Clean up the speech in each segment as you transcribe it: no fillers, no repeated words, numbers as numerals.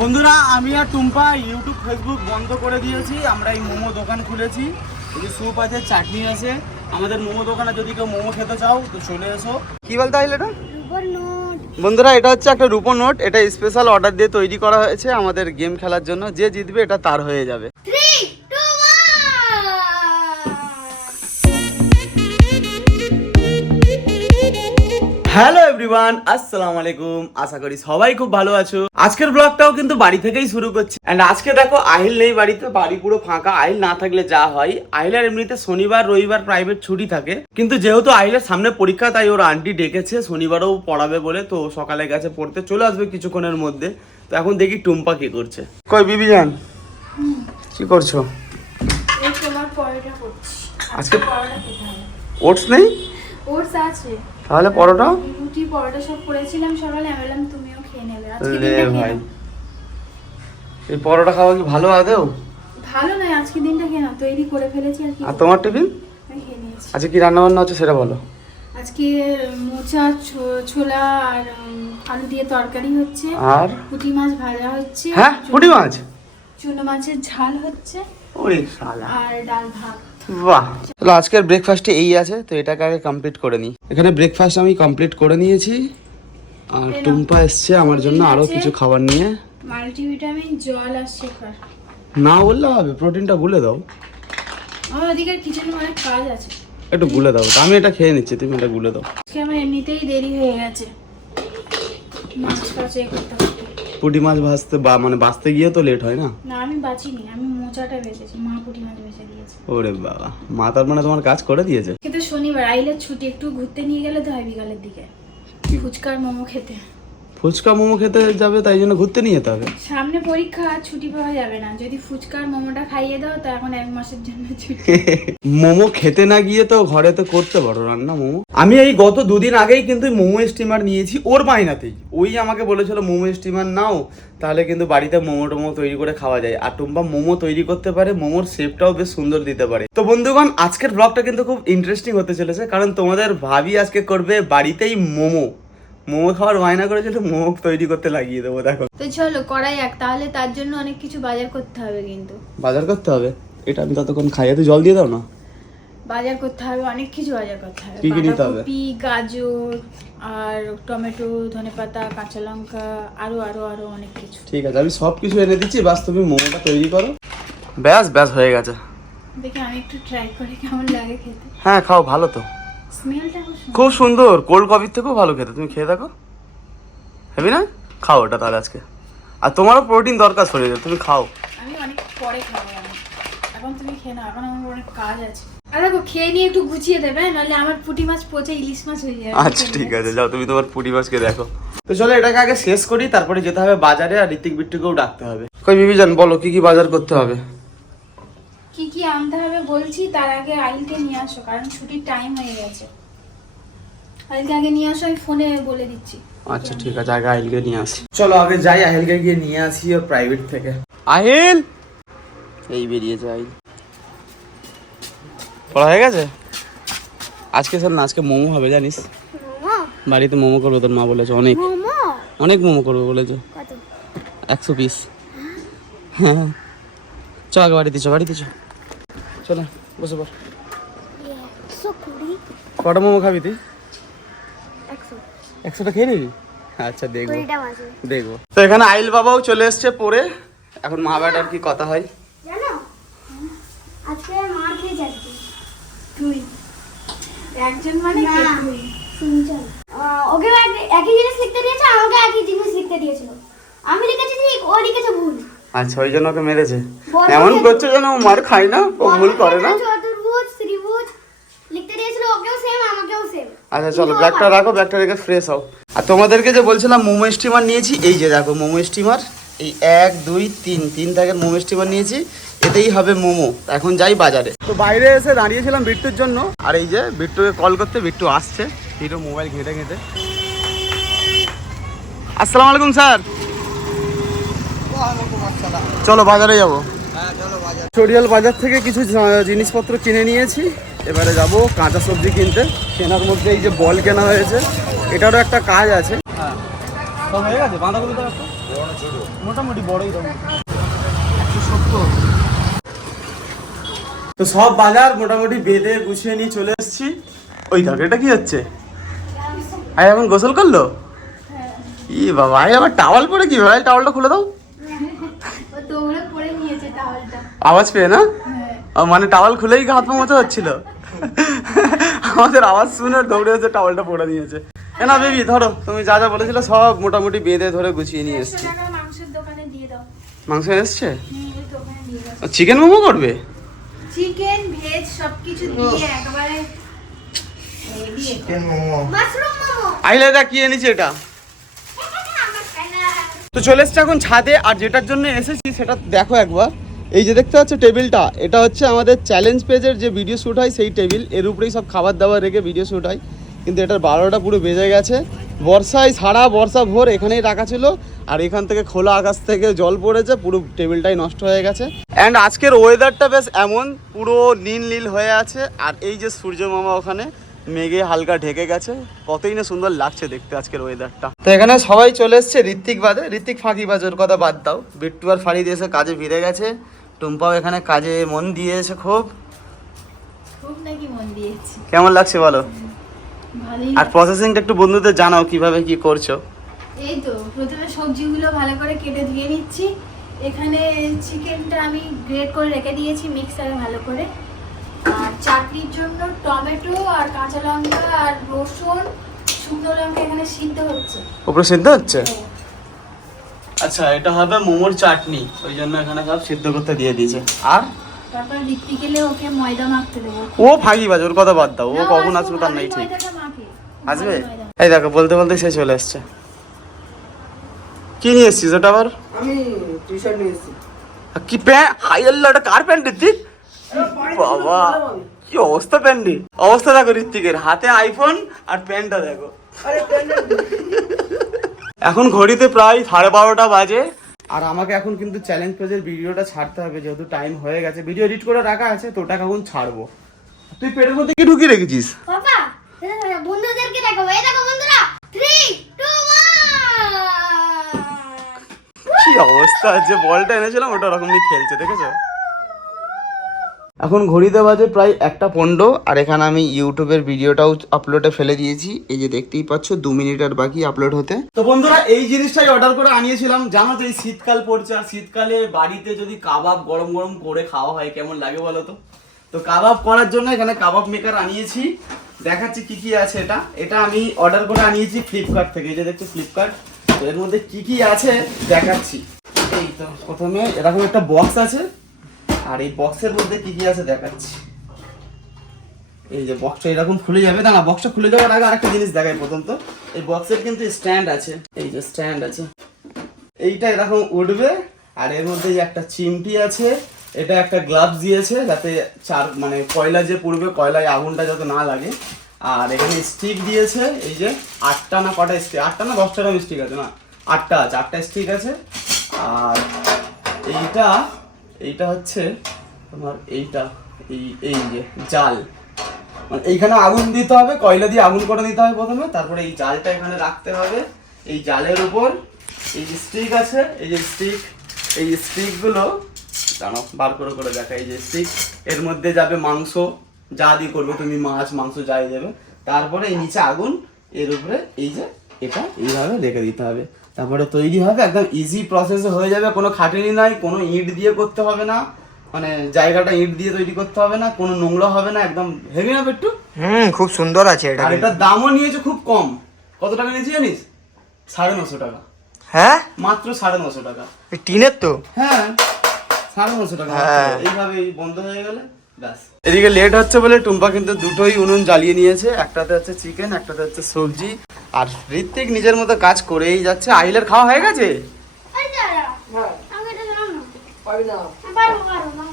বন্ধুরা আমি আর Tumpa YouTube Facebook বন্ধ করে দিয়েছি। আমরা এই মোমো দোকান খুলেছি। এই স্যুপ আছে, চাটনি আছে। আমাদের মোমো দোকানে যদি কেউ মোমো খেতে চাও তো চলে এসো। কি বলতে চাইলে এটা? বন্ধুরা এটা হচ্ছে একটা রূপো নোট। এটা স্পেশাল অর্ডার দিয়ে তৈরি করা হয়েছে আমাদের গেম খেলার জন্য। যে জিতবে এটা তার হয়ে যাবে। হ্যালো এভরিওয়ান, আসসালামু আলাইকুম। আশা করি সবাই খুব ভালো আছো। আজকের ব্লগটাও কিন্তু বাড়ি থেকেই শুরু করছি। এন্ড আজকে দেখো আহিল নেই বাড়িতে, বাড়ি পুরো ফাঁকা। আহিল না থাকলে যা হয়, আহিলের এমনিতে শনিবার রবিবার প্রাইভেট ছুটি থাকে, কিন্তু যেহেতু আহিলের সামনে পরীক্ষা তাই ওর আন্টি ডেকেছে শনিবারও পড়াবে বলে। তো সকালে গেছে পড়তে, চলে আসবে কিছুক্ষণের মধ্যে। তো এখন দেখি টুম্পা কি করছে। কই বিবি জান, কি করছো? আজকে ওটস নেই? ওটস আছে, তাহলে পরোটা রুটি পরোটা সব করেছিলাম সকালে। আমি বললাম তুমিও খেয়ে নেবে আজকে। রে ভাই, এই পরোটা খাওয়া কি ভালো আদেও? ভালো নয়, আজকে দিনটা খেয়ে নাও, তৈরি করে ফেলেছি আর কি। আর তোমার টিফিন? আমি খেয়ে নিয়েছি। আজকে কি রান্না বান্না হচ্ছে সেটা বলো। আজকে মোচা ছোলা আর আলু দিয়ে তরকারি হচ্ছে, আর পুঁটি মাছ ভাজা হচ্ছে। হ্যাঁ, পুঁটি মাছ, চুনো মাছের ঝাল হচ্ছে, ওরে শালা, আর ডাল ভাত। বাহ। তাহলে আজকের ব্রেকফাস্টে এই আছে, তো এটাকে আগে কমপ্লিট করে নিই। এখানে ব্রেকফাস্ট আমি কমপ্লিট করে নিয়েছি। আর টুম্পা এসছে আমার জন্য আরো কিছু খাবার নিয়ে। মাল্টিভিটামিন জল আর শেখার না বললে হবে, প্রোটিনটা গুলে দাও। আমার ওদিকে কিচেনে অনেক কাজ আছে, একটু গুলে দাও। আমি এটা খেয়ে নিচ্ছি, তুমি এটা গুলে দাও। আজকে আমার এমনিতেই দেরি হয়ে গেছে, মাছ কাছে করতে হবে। পুঁটি মাছ ভাজতে মানে বাঁচতে গিয়ে তো লেট হয় না? না আমি বাঁচিনি, আমি মোচাটা বেঁচেছি, মা পুঁটি মাছ বেঁচে দিয়েছে। ওরে বাবা, মা তার মানে তোমার কাজ করে দিয়েছে। কিন্তু শনিবার আইলে ছুটি, একটু ঘুরতে নিয়ে গেলে তো হয় বিকালের দিকে, ফুচকার মোমো খেতে। ফুচকা মোমো খেতে যাবে তাই জন্য ঘুরতে নিয়ে যেতে হবে? সামনে পরীক্ষা, ছুটি পাওয়া যাবে না। যদি ফুচকার মোমোটা খাইয়ে দাও তো এখন 1 মাসের জন্য ছুটি। মোমো খেতে না গিয়ে তো ঘরে তো করতে পারো রান্না মোমো। আমি এই গত 2 দিন আগেই কিন্তু মোমো স্টিমার নিয়েছি ওর বায়নাতেই। ওই আমাকে বলেছিল মোমো স্টিমার নাও, তাহলে কিন্তু বাড়িতে মোমো টোমো তৈরি করে খাওয়া যায়। আর টুম্পা মোমো তৈরি করতে পারে, মোমোর শেপটাও বেশ সুন্দর দিতে পারে। তো বন্ধুগণ, আজকের ব্লগটা কিন্তু খুব ইন্টারেস্টিং হতে চলেছে, কারণ তোমাদের ভাবি আজকে করবে বাড়িতেই মোমো খাওয়ার বায়না করেছিল, মোমো তৈরি করতে লাগিয়ে দেবো। দেখো তো চলো করাই এক, তাহলে তার জন্য অনেক কিছু বাজার করতে হবে। কিন্তু বাজার করতে হবে, এটা আমি ততক্ষণ খাইয়ে জল দিয়ে দাও না। বাজার করতে হবে, অনেক কিছু বাজার করতে হবে। কি কি নিতে হবে? বাঁধাকপি, গাজর আর টমেটো, ধনেপাতা, কাঁচা লঙ্কা, আরো আরো আরো অনেক কিছু। ঠিক আছে, আমি সব কিছু এনে দিচ্ছি, বাস তুমি মোমোটা তৈরি করো। ব্যাস হয়ে গেছে। দেখি আমি একটু ট্রাই করি কেমন লাগে খেতে। হ্যাঁ খাও, ভালো তো, স্মেলটা খুব সুন্দর। কোল্ড কফির থেকেও ভালো খেতে, তুমি খেয়ে দেখো। হেবি না? খাও ওটা তাহলে আজকে। আর তোমারও প্রোটিন দরকার শরীরে, তুমি খাও। আমি অনেক পরে খাবো, এখন তুমি খেয়ে নাও, এখন আমার অনেক কাজ আছে। আর দেখো খেয়ে নিয়ে একটু গুছিয়ে দেবে, নাহলে আমার পুঁটি মাছ পচে ইলিশ মাছ হয়ে যাবে। আচ্ছা ঠিক আছে, যাও তুমি তোমার পুঁটি মাছকে দেখো। তো চলো এটাকে আগে শেষ করি, তারপরে যেতে হবে বাজারে। আর ঋতিক বিট্টুকেও ডাকতে হবে। কই বিবি জান, বলো কি কি বাজার করতে হবে? কি কি আনতে হবে বলছি, তার আগে আইলকে নিয়ে আসো, কারণ ছুটির টাইম হয়ে গেছে। আইলকে আগে নিয়ে আসো, আমি ফোনে বলে দিচ্ছি। আচ্ছা ঠিক আছে, আগে আহিলকে নিয়ে আসি। চলো আগে যাই, আহিলকে গিয়ে নিয়ে আসি ওর প্রাইভেট থেকে। আহিল, এই বেরিয়েছে আহিল। পড়া হয়ে গেছে? আজকে স্যার না, আজকে মোমো হবে জানিস? বাড়িতে মোমো করবে, তোর মা বলেছে অনেক মোমো করবে বলেছে। 100 পিস। হ্যাঁ চ আগে বাড়িতে চ। চলো বসে পড়। কটা মোমো খাবি তুই? 100টা খেয়ে নিবি? আচ্ছা দেখবো। তো এখানে আইল বাবাও চলে এসছে পরে। এখন মা বেটার কি কথা হয় জানো? আজকে মা খেয়ে যাচ্ছে। তুই একজন মানে কে? তুই শুনছেন? ওকে একই জিনিস লিখতে দিয়েছে, আমাকে একই জিনিস লিখতে দিয়েছিল। আমি লিখেছি ঠিক, ও লিখেছে ভুল। আচ্ছা, ওই জন্য ওকে মেরেছে। এমন করছে যেন ও মার খায় না, ও ভুল করে না। চতুর্ভুজ, ত্রিভুজ লিখতে দিয়েছিল, ওকেও সেম আমাকেও সেম। আচ্ছা চলো, ব্যাগটা রাখো, ব্যাগটা রেখে ফ্রেশ হও। আর তোমাদেরকে যে বলছিলাম মোমো স্টিমার নিয়েছি, এই যে দেখো মোমো স্টিমার। এই 1 2 3 প্যাকেট মোমো স্টিমার নিয়েছি, এতেই হবে মোমো। এখন যাই বাজারে। তো বাইরে এসে দাঁড়িয়েছিলাম বিট্টুর জন্য, আর এই যে বিট্টুকে কল করতে, বিট্টু আসছে। হিরো মোবাইল ঘেঁটে। আসসালামু আলাইকুম স্যার। চলো বাজারে যাবো। চড়িয়াল বাজার থেকে কিছু জিনিসপত্র কিনে নিয়েছি। এবারে যাব কাঁচা সবজি কিনতে। কেনার মধ্যে এই যে বল কেনা হয়েছে, এটারও একটা কাজ আছে। হ্যাঁ সব হয়ে গেছে। বাঁধাকপি তো একটা মোটামুটি বড়ই দাম 170। তো সব বাজার মোটামুটি বেঁধে গুছিয়ে নিয়ে চলে এসেছি। ওই দেখ এটা কি হচ্ছে? আই এখন গোসল করলো? ই বাবা, আই আবার টাওয়াল পরে কি ভাই? টাওয়ালটা খুলে দাও। আওয়াজ পেয়ে না? মানে টাওয়াল খুলেই হাত পা মোছা হচ্ছিল। আমাদের আওয়াজ শুনে দৌড়ে এসে টাওয়ালটা পরে নিয়েছে। না বেবি ধরো, তুমি যা যা বলেছিলে সব মোটামুটি বেঁধে ধরে গুছিয়ে নিয়ে এসেছি। মাংস এসছে? চিকেন মোমো করবে? চিকেন ভেজ সবকিছু দিয়ে একবারে আইলাদা কি এনেছি এটা? তো চলে এসছি এখন ছাদে। আর যেটার জন্য এসেছি সেটা দেখো একবার। এই যে দেখতে পাচ্ছ টেবিলটা, এটা হচ্ছে আমাদের চ্যালেঞ্জ পেজের যে ভিডিও শ্যুট হয় সেই টেবিল। এর উপরেই সব খাবার দাবার রেখে ভিডিও শ্যুট হয়। কিন্তু এটার 12টা পুরো বেজে গেছে। বর্ষায় সারা বর্ষা ভোর এখানেই রাখা ছিল, আর এখান থেকে খোলা আকাশ থেকে জল পড়েছে, পুরো টেবিলটাই নষ্ট হয়ে গেছে। অ্যান্ড আজকের ওয়েদারটা বেশ এমন, পুরো নীল নীল হয়ে আছে। আর এই যে সূর্য মামা ওখানে মেঘে হালকা ঢেকে গেছে, কতই না সুন্দর লাগছে দেখতে আজকের ওয়েদারটা। তো এখানে সবাই চলে এসছে ঋত্বিক বাদে। ঋত্বিক ফাঁকি বাজ, ওর কথা বাদ দাও। বিট্টু আর ফাড়ি দিয়েছে, কাজে ভিড়ে গেছে। টুম্পাও এখানে কাজে মন দিয়েছে খুব। নাকি মন দিয়েছি। কেমন লাগছে বলো? ভালোই। আর প্রসেসিংটা একটু বন্ধুদের জানাও কিভাবে কি করছো। এই তো প্রথমে সবজিগুলো ভালো করে কেটে ধুয়ে নিচ্ছি। এখানে চিকেনটা আমি গ্রেট করে রেখে দিয়েছি মিক্সারে ভালো করে। আর চাটনির জন্য টমেটো আর কাঁচা লঙ্কা আর রসুন শুকনো লঙ্কা এখানে সিদ্ধ হচ্ছে। উপরে সিদ্ধ হচ্ছে? আচ্ছা, এটা হবে মোমোর চাটনি, ওই জন্য এখানে সব সিদ্ধ করতে দিয়ে দিয়েছে। আর তারপর ঋত্বিক গেলে ওকে ময়দা মাখতে দেবো। ও ফাঁকি বাজ, ওর কথা বাদ দাও। ও কখন আসবে তার নাই ঠিক। আসবে? এই দেখো বলতে বলতে সে চলে আসছে। কি নিয়ে এসছিস ওটা আবার? আমি টি-শার্ট নিয়ে এসেছি। কি প্যান্ট? হাই আল্লাহ, এটা কার প্যান্ট ঋত্বিক? বাবা কি অবস্থা প্যান্টের। অবস্থা দেখো ঋত্বিকের, হাতে আইফোন আর প্যান্টটা দেখো। এখন ঘড়িতে প্রায় 12:30 বাজে। আর আমাকে এখন কিন্তু চ্যালেঞ্জ পেজের ভিডিওটা ছাড়তে হবে, যেহেতু টাইম হয়ে গেছে। ভিডিও এডিট করে রাখা আছে, তো ওটাকে এখন ছাড়বো। তুই পেটের মধ্যে কি ঢুকিয়ে রেখেছিস? বাবা বন্ধুদেরকে দেখাবো। এই দেখো বন্ধুরা, 3 2 1। কি অবস্থা, যে বলটা এনেছিলাম ওটা ওরকম নিয়ে খেলছে, দেখেছো? এখন ঘড়িতে বাজে প্রায় 1:15। আর এখানে আমি ইউটিউবের ভিডিওটাও আপলোডে ফেলে দিয়েছি। এই যে দেখতেই পাচ্ছ, 2 মিনিট আর বাকি আপলোড হতে। তো বন্ধুরা, এই জিনিসটাই অর্ডার করে আনিয়েছিলাম। জানো তো এই শীতকাল পড়ছে, আর শীতকালে বাড়িতে যদি কাবাব গরম গরম করে খাওয়া হয় কেমন লাগে বলো তো? তো কাবাব করার জন্য এখানে কাবাব মেকার আনিয়েছি। দেখাচ্ছি কি কি আছে। এটা আমি অর্ডার করে আনিয়েছি ফ্লিপকার্ট থেকে। এই যে দেখছো ফ্লিপকার্ট। তো এর মধ্যে কি কি আছে দেখাচ্ছি। এই তো প্রথমে এরকম একটা বক্স আছে, আর এই বক্সের মধ্যে কি কি আছে দেখাচ্ছি। এই যে বক্সটা এরকম খুলে যাবে। দাঁড়া, বক্সটা খুলে যাওয়ার আগে আরেকটা জিনিস দেখাই। প্রথম তো এই বক্সের কিন্তু স্ট্যান্ড আছে। এই যে স্ট্যান্ড আছে, এইটা এরকম উঠবে। আর এর মধ্যে যে একটা চিমটি আছে, এটা একটা গ্লাভস দিয়েছে যাতে মানে কয়লা যে পুড়বে, কয়লায় আগুনটা যাতে না লাগে। আর এখানে স্টিক দিয়েছে, এই যে 8টা না কটা স্টিক, 8টা না 10টা স্টিক আছে, না 8টা আছে, 8টা স্টিক আছে। আর এইটা হচ্ছে তোমার এইটা এই যে জাল, মানে এইখানে আগুন দিতে হবে, কয়লা দিয়ে আগুন করে দিতে হবে প্রথমে। তারপরে এই জালটা এখানে রাখতে হবে। এই জালের উপর এই যে স্টিক আছে, এই স্টিকগুলো জানো বার করে দেখা। এই যে স্টিক, এর মধ্যে যাবে মাংস, যা দিয়ে করবে তুমি, মাছ মাংস যাই যাবে। তারপরে এই নিচে আগুন, এর উপরে এই যে এটা এইভাবে রেখে দিতে হবে। তারপরে তৈরি হবে, একদম ইজি প্রসেসে হয়ে যাবে। কোনো খাটুনি নাই, কোনো ইট দিয়ে করতে হবে না, মানে জায়গাটা ইট দিয়ে তৈরি করতে হবে না, কোনো নোংরা হবে না। একদম হেভি না একটু? খুব সুন্দর আছে এটা। আর এটার দামও নিয়েছে খুব কম। কত টাকা নিয়েছি জানিস? 950 টাকা। হ্যাঁ, মাত্র 950 টাকা। টিনের তো? হ্যাঁ 950 টাকা। এইভাবে বন্ধ হয়ে গেলে ব্যাস। এদিকে লেট হচ্ছে বলে টুম্পা কিন্তু দুটোই উনুন জ্বালিয়ে নিয়েছে। একটাতে হচ্ছে চিকেন, একটাতে হচ্ছে সবজি। আর ঋত্বিক নিজের মতো কাজ করেই যাচ্ছে। আহিলের খাওয়া হয়ে গেছে? এই যা আমি এটা জানো না। পারবি না, পারবো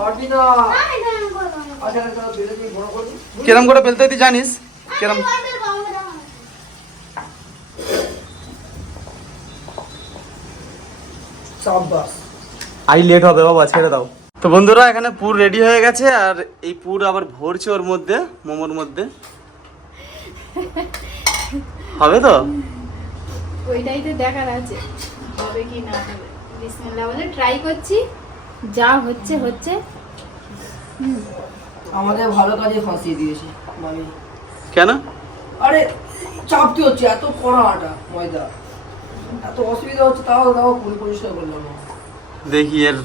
পারবি না। না, এটা আমি করব না। আচ্ছা আচ্ছা, বেলে দিয়ে বড় করবি। কিরম করে ফেলতে তুই জানিস? কিরম? সাবাস। আই লেট হবে বাবা, ছেড়ে দাও। তো বন্ধুরা, এখানে পুর রেডি হয়ে গেছে। আর এই পুর আবার ভরছে ওর মধ্যে, মোমোর মধ্যে। হবে তো? ওইটাই তো দেখার আছে, হবে কি না হবে। বিসমিল্লাহ বলে ট্রাই করছি, যা হচ্ছে হচ্ছে। আমাদের ভালো কাজে ফাঁসিয়ে দিয়েছে মামি। কেন? আরে চাপতে হচ্ছে, এত কড়া আটা ময়দা, এত অসুবিধা হচ্ছে, তাও তাও পরিষ্কার করলাম না। দেখি এর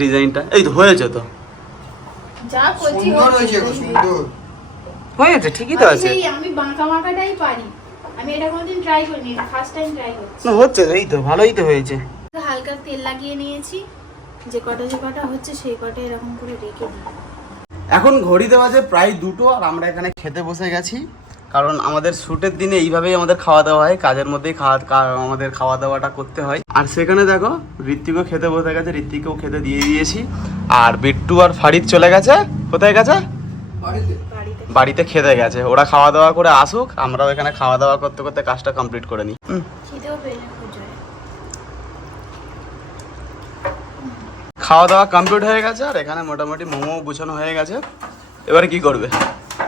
ডিজাইনটা, এই তো হয়েছে, তো যা করছি সুন্দর হয়েছে গো, সুন্দর। হয়েছে, ঠিকই তো আছে। আমি বাঁকা বাঁকাটাই পারি, আমি এটা কোনোদিন ট্রাই করিনি, এটা ফার্স্ট টাইম ট্রাই করছি। না, হচ্ছে, এই তো ভালোই তো হয়েছে। হালকা তেল লাগিয়ে নিয়েছি, যে কটা হচ্ছে সেই কটা এরকম করে রেখে দিই। এখন ঘড়িতে বাজে প্রায় 2টো, আর আমরা এখানে খেতে বসে গেছি, কারণ আমাদের শ্যুটের দিনে এইভাবেই আমাদের খাওয়া দাওয়া হয়, কাজের মধ্যেই আমাদের খাওয়া দাওয়াটা করতে হয়। আর সেখানে দেখো ঋত্বিকও খেতে বসে গেছে, ঋত্বিককেও খেতে দিয়ে দিয়েছি। আর বিট্টু আর ফারিদ চলে গেছে, কোথায় গেছে? বাড়িতে বাড়িতে খেতে গেছে। ওরা খাওয়া দাওয়া করে আসুক, আমরাও এখানে খাওয়া দাওয়া করতে করতে কাজটা কমপ্লিট করে নিই। খিদেও পেলে খুব জোরে। খাওয়া দাওয়া কমপ্লিট হয়ে গেছে, আর এখানে মোটামুটি মোমো গুছানো হয়ে গেছে। এবারে কি করবে?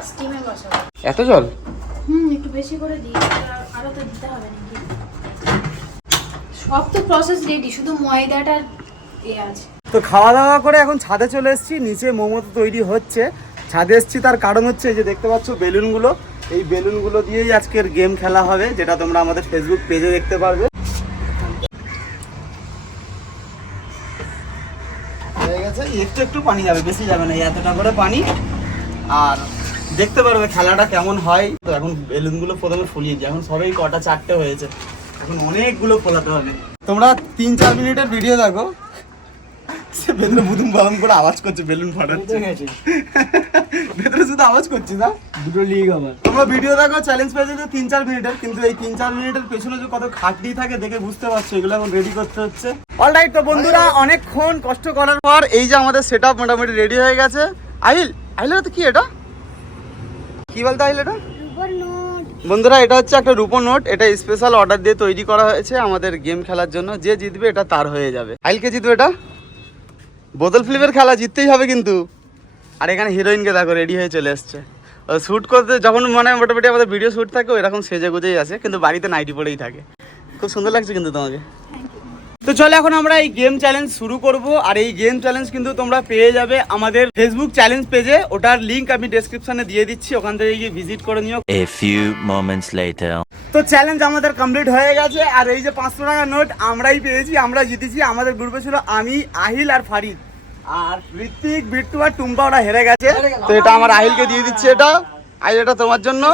স্টিমে বসাবো। এত জল? একটু বেশি করে দিই, আরো তো দিতে হবে নাকি। সব তো প্রসেস রেডি, শুধু ময়দাটা আছে। তো খাওয়া দাওয়া করে এখন ছাদে চলে এসেছি, নিচে মোমো তো তৈরি হচ্ছে। ছাদে এসেছি তার কারণ হচ্ছে, এই যে দেখতে পাচ্ছ বেলুনগুলো, এই বেলুনগুলো দিয়েই আজকের গেম খেলা হবে, যেটা তোমরা আমাদের ফেসবুক পেজে দেখতে পারবে। হয়ে গেছে, একটু একটু পানি যাবে, বেশি যাবে না, এতটা করে পানি। আর দেখতে পারবে খেলাটা কেমন হয়। তো এখন বেলুনগুলো প্রথমে ফুলিয়ে দিই, এখন সবাই কটা 4টে হয়েছে, এখন অনেকগুলো ফোলাতে হবে। তোমরা 3-4 মিনিটের ভিডিও দেখো, সে ভেতরে বুদুম বাদম করে আওয়াজ করছে, বেলুন ফাটাচ্ছে, ভেতরে শুধু আওয়াজ করছে না, দুটো লিগ আবার। তোমরা ভিডিও দেখো চ্যালেঞ্জ পেয়েছে 3-4 মিনিটের, কিন্তু এই 3-4 মিনিটের পেছনে যে কত খাটনি থাকে দেখে বুঝতে পারছো, এগুলো এখন রেডি করতে হচ্ছে। অলরাইট, তো বন্ধুরা অনেকক্ষণ কষ্ট করার পর এই যে আমাদের সেটআপ মোটামুটি রেডি হয়ে গেছে। আহিল তো কি এটা, কি বলতে আহিল এটা? রূপর নোট। বন্ধুরা এটা হচ্ছে একটা রূপো নোট, এটা স্পেশাল অর্ডার দিয়ে তৈরি করা হয়েছে আমাদের গেম খেলার জন্য। যে জিতবে এটা তার হয়ে যাবে। আহিলকে জিতবে এটা, বোতল ফ্লিপের খেলা, জিততেই হবে কিন্তু। আর এখানে হিরোইনকে দেখো রেডি হয়ে চলে এসছে। শ্যুট করতে যখন মানে মোটামুটি আমাদের ভিডিও শ্যুট থাকে এরকম সেজে গুজেই আছে, কিন্তু বাড়িতে নাইটি পরেই থাকে। খুব সুন্দর লাগছে কিন্তু তোমাকে। তো চলো এখন আমরা এই গেম চ্যালেঞ্জ শুরু করব। আর এই গেম চ্যালেঞ্জ কিন্তু তোমরা পেয়ে যাবে আমাদের ফেসবুক চ্যালেঞ্জ পেজে, ওটার লিংক আমি ডেসক্রিপশনে দিয়ে দিচ্ছি, ওখান থেকে গিয়ে ভিজিট করে নিও। A few moments later. তো চ্যালেঞ্জ আমাদের কমপ্লিট হয়ে গেছে, আর এই যে 500 টাকার নোট আমরাই পেয়েছি, আমরা জিতেছি। আমাদের গ্রুপে ছিল আমি, আহিল আর ফারিদ, আর ঋত্বিক, বিট্টু আর টুম্পা ওরা হেরে গেছে। তো এটা আমার আহিলকে দিয়ে দিচ্ছে, এটা আহিল, এটা তোমার জন্য।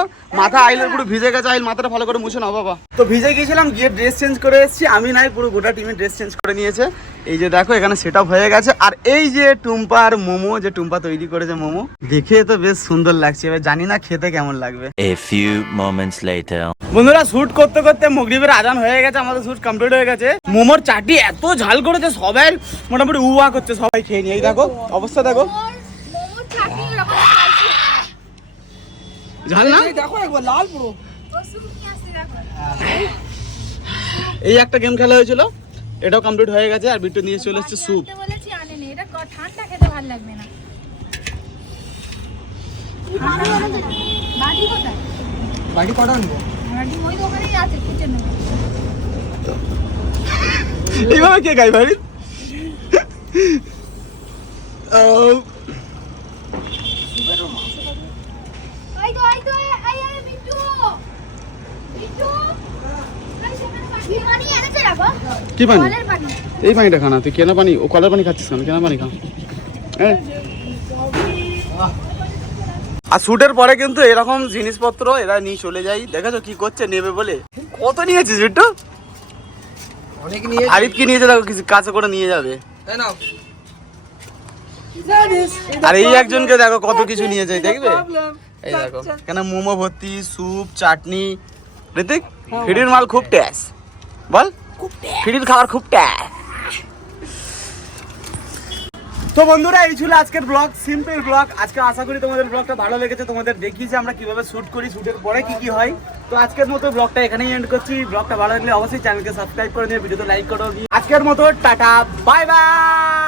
মাথা আহিলের পুরো ভিজে গেছে, আহিল মাথাটা ভালো করে মুছে নাও বাবা। তো ভিজে গিয়েছিলাম, গিয়ে ড্রেস চেঞ্জ করে এসেছি, আমি নাই পুরো গোটা টিমের ড্রেস চেঞ্জ করে নিয়েছে। এই যে দেখো এখানে সেট আপ হয়ে গেছে। আর এই যে টুম্পার মোমো, যে টুম্পা তৈরি করেছে মোমো, দেখে তো বেশ সুন্দর লাগছে, এবার জানি না খেতে কেমন লাগবে। A few moments later. বন্ধুরা শুট করতে করতে মাগরিবের আজান হয়ে গেছে, আমাদের শুট কমপ্লিট হয়ে গেছে। মোমোর চাটি এত ঝাল করেছে, সবাই মোটামুটি উয়া করছে, সবাই খেয়ে নিয়ে। এই দেখো অবস্থা, দেখো ঝাল না, দেখো একবার লাল পুরো। এই একটা গেম খেলা হয়েছিল, এটাও কমপ্লিট হয়ে গেছে। আর বিট্টু নিয়ে চলে এসেছে স্যুপ। বলেছি আনেনি, এটা ঠান্ডা খেতে ভালো লাগবে না। বাটি কোথায়? বাড়ি কটা আনবো? বাটি ওই দোকানেই আছে, কিচেনে। এইভাবে কে গাই ভাই? কি পানি? এই পানিটা খানা, তুই কেনা পানি, ও কলার পানি খাচ্ছিস কেন? কেনা পানি খা। আর শুটের পরে কিন্তু এরকম জিনিসপত্র এরা নিয়ে চলে যায়, দেখেছো কি করছে নেবে বলে। কত নিয়েছিস বিট্টু? অনেক নিয়ে। আরিফ কি নিয়েছে দেখো, কিছু কাছে করে নিয়ে যাবে। তাই না? আর এই একজনকে দেখো কত কিছু নিয়ে যায়, দেখবে? এই দেখো কেন মোমো ভর্তি, স্যুপ, চাটনি। ঋতিক, ফিডির মাল খুব ট্যাস, বল ফিডির খাবার খুব ট্যাস। তো বন্ধুরা এই ছিল আজকের ব্লগ, সিম্পল ব্লগ। আজকে আশা করি তোমাদের ব্লগটা ভালো লেগেছে, তোমাদের দেখিয়েছি আমরা কিভাবে শুট করি, শুটের পরে কি কি হয়। তো আজকের মতো ব্লগটা এখানেই এন্ড করছি। ব্লগটা ভালো লাগলে অবশ্যই চ্যানেলকে সাবস্ক্রাইব করে নিও, ভিডিওতে লাইক করো। আজকের মতো টাটা, বাই বাই।